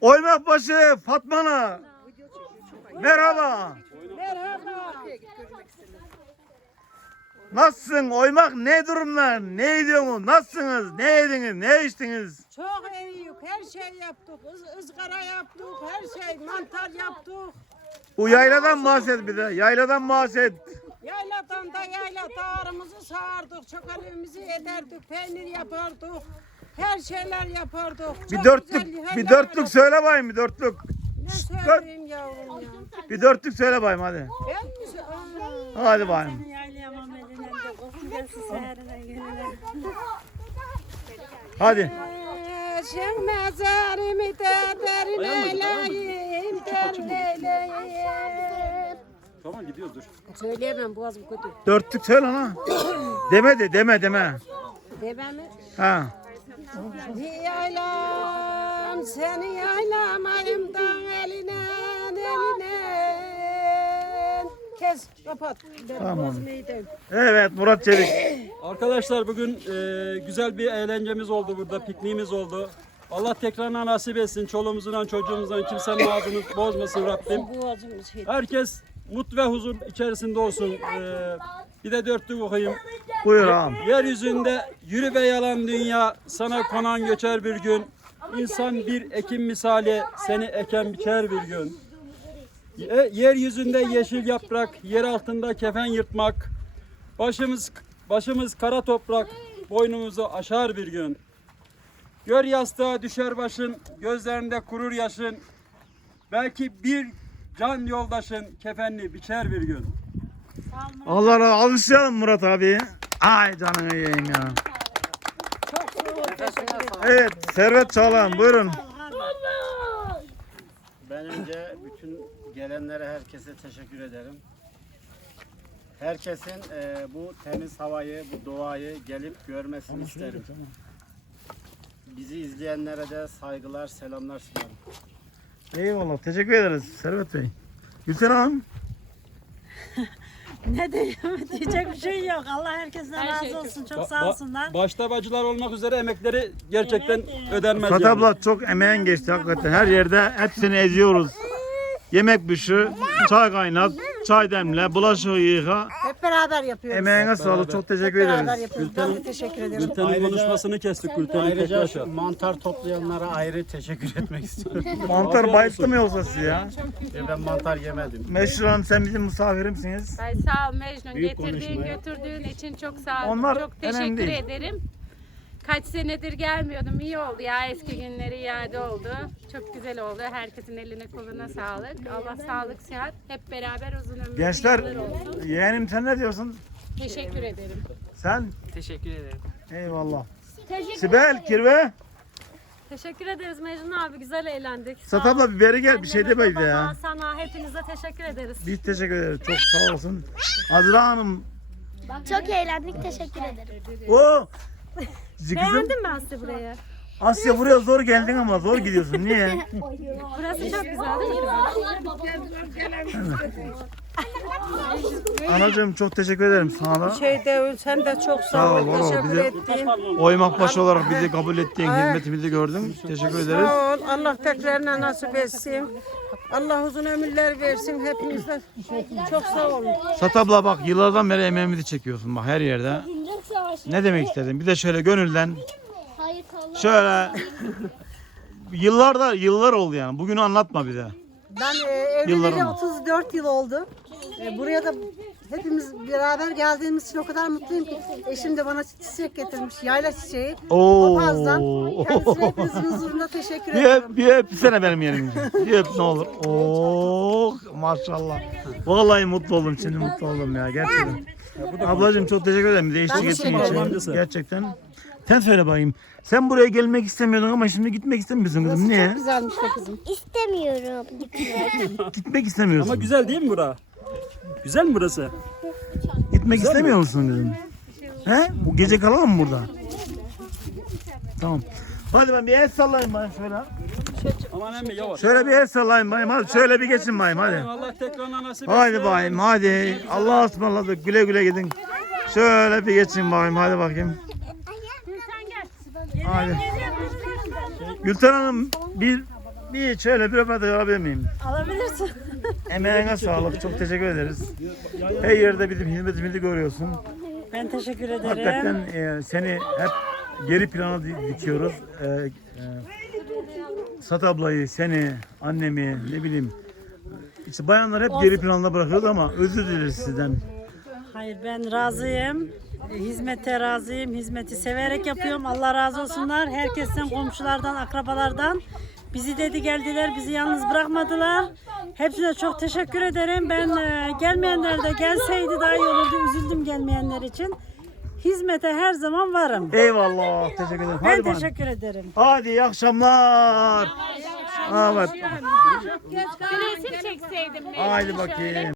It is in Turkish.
Oymakbaşı Fatma'na. Merhaba. Merhaba. Nasılsın? Oymak ne durumlar? Ne ediyorsunuz? Nasılsınız? Ne yediniz? Ne içtiniz? Çok iyiyiz. Her şey yaptık. Iz, ızgara yaptık. Her şey. Mantar yaptık. Bu yayladan bahset bir de. Yayladan bahset. Yayladan da yayla dağarımızı sağardık. Çokalığımızı ederdik. Peynir yapardık. Her şeyler yapardık. Bir Çok dörtlük, güzel bir haller dörtlük yaptık. söyle bayım bir dörtlük. Ne söyleyeyim yavrum ya. Bir dörtlük söyle bayım hadi. Ben mi sö- Aa. Hadi bayım. Hadi. Eşim mezarımı da derleyleyim, derleyleyim. Tamam gidiyoruz dur. Söyleyemem boğazım kötü. Dörtlük söyle lan. Deme de deme deme. Deme mi? Ha. Yaylam seni yaylamayımdan eline eline. Kes kapat. Tamam. Evet Murat Çelik. Arkadaşlar bugün e, güzel bir eğlencemiz oldu burada. Pikniğimiz oldu. Allah tekrarına nasip etsin. Çoluğumuzdan çocuğumuzdan kimsenin ağzını bozmasın Rabbim. Herkes mut ve huzur içerisinde olsun. E, bir de dörtlük okuyayım. Buyur ağam. Yeryüzünde yürü be yalan dünya sana konan göçer bir gün. İnsan bir ekim misali seni eken biçer bir gün. Ye- Yeryüzünde yeşil yaprak, yer altında kefen yırtmak. Başımız başımız kara toprak, boynumuzu aşar bir gün. Gör yastığa düşer başın, gözlerinde kurur yaşın. Belki bir can yoldaşın kefenli biçer bir gün. Allah razı alışlayalım Murat abi. Ay canını yiyeyim ya. Evet Servet Çağlayan buyurun. Ben önce bütün gelenlere herkese teşekkür ederim. Herkesin e, bu temiz havayı, bu doğayı gelip görmesini isterim. Bizi izleyenlere de saygılar, selamlar sunarım. Eyvallah teşekkür ederiz Servet Bey. Gülsen Hanım. Ne diyeyim diyecek bir şey yok. Allah herkesten razı olsun. Çok Ba- sağ ba- olsunlar. başta bacılar olmak üzere emekleri gerçekten ödenmez. Fat yani. abla çok emeğin geçti hakikaten. Her yerde hepsini eziyoruz. Yemek pişir, çay kaynat, çay demle, bulaşığı yıka. Hep beraber yapıyoruz. Emeğine sağlık. Çok teşekkür beraber ederiz. yapıyoruz. Ben de teşekkür ederim. Gülten'in Ayrıca- konuşmasını kestik Gülten'in Ayrıca tekrar. şu mantar toplayanlara ayrı teşekkür etmek istiyorum. Mantar bayılttı mı yoksa sizi ya? E, ben mantar yemedim. Meşhur Hanım sen bizim misafirimsiniz. Ay sağ ol Mecnun. Büyük Getirdiğin götürdüğün için çok sağ ol. Onlar çok önemli teşekkür değil. ederim. Kaç senedir gelmiyordum. İyi oldu ya. Eski günleri iade oldu. Çok güzel oldu. Herkesin eline koluna sağlık. Allah sağlık sıhhat. Hep beraber uzun ömürlü Gençler, yıllar olsun. Yeğenim sen ne diyorsun? Teşekkür ederim. Sen? Teşekkür ederim. Eyvallah. Sibel, Kirve. Teşekkür ederiz Mecnun abi. Güzel eğlendik. Sağ Sat ol. abla bir beri gel bir şey de Anneme, böyle babama, ya. Sana hepinize teşekkür ederiz. Biz teşekkür ederiz. Çok sağ olsun. Azra Hanım. Çok eğlendik. Teşekkür ederim. O. Kızım, Beğendin mi Aslı burayı? Asya buraya zor geldin ama zor gidiyorsun. Niye? Burası çok güzel değil mi? Anacığım çok teşekkür ederim sana da. Şeyde sen de çok Sağ sağ ol, ol. baba, Teşekkür bize-. Oymak başı olarak bizi kabul ettiğin hizmetimizi gördüm. Teşekkür ederiz. Sağ ol. Allah tekrarına nasip etsin. Allah uzun ömürler versin hepinizde. Çok sağ olun. Sat abla bak yıllardan beri emeğimizi çekiyorsun bak her yerde. Ne demek istedin? Bir de şöyle gönülden Hayır sağ şöyle yıllarda yıllar oldu yani. Bugünü anlatma bize. Ben e, evleneli Yıllarım. 34 yıl oldu. E, buraya da hepimiz beraber geldiğimiz için o kadar mutluyum ki eşim de bana çiçek getirmiş. Yayla çiçeği. Oo. Papazdan. Kendisine hepinizin huzurunda teşekkür Bir ederim. öp, bir öpsene benim yerimde. Bir öp ne olur. Oh maşallah. Vallahi mutlu oldum şimdi mutlu oldum ya gerçekten. Ablacığım çok teşekkür ederim. Değişik ettiğin için. Gerçekten. Sen söyle bakayım. Sen buraya gelmek istemiyordun ama şimdi gitmek istemiyorsun kızım. Niye? Güzelmiş de kızım. İstemiyorum. Gitmek istemiyorsun. Ama güzel değil mi bura? Güzel mi burası? Gitmek istemiyor musun kızım? He? Bu gece kalalım mı burada? Tamam. Hadi ben bir el sallayayım bana şöyle. Aman emmi yavaş. Şöyle bir el sallayayım bayım. Hadi şöyle bir geçin bayım hadi. Allah tekrarına nasip. Hadi bayım hadi. Allah'a ısmarladık. Güle güle gidin. Şöyle bir geçin bayım hadi bakayım. Hadi. Gülten Hanım bir bir şöyle bir röportaj alabilir miyim? Alabilirsin. Emeğine sağlık. Çok teşekkür ederiz. Her yerde bizim hizmetimizi görüyorsun. Ben teşekkür ederim. Hakikaten e, seni hep geri plana di- dikiyoruz. E, e, Sat ablayı, seni, annemi, ne bileyim. İşte bayanlar hep geri planda bırakıyoruz ama özür dileriz sizden. Hayır ben razıyım. E, Hizmete razıyım. Hizmeti severek yapıyorum. Allah razı olsunlar. Herkesten, komşulardan, akrabalardan. Bizi dedi geldiler, bizi yalnız bırakmadılar. Hepsine çok teşekkür ederim. Ben e, gelmeyenler de gelseydi daha iyi olurdu. Üzüldüm gelmeyenler için. Hizmete her zaman varım. Eyvallah. Teşekkür ederim. Ben Hadi, bana. teşekkür ederim. Hadi iyi akşamlar. Evet. Bir resim çekseydim. Haydi bakayım.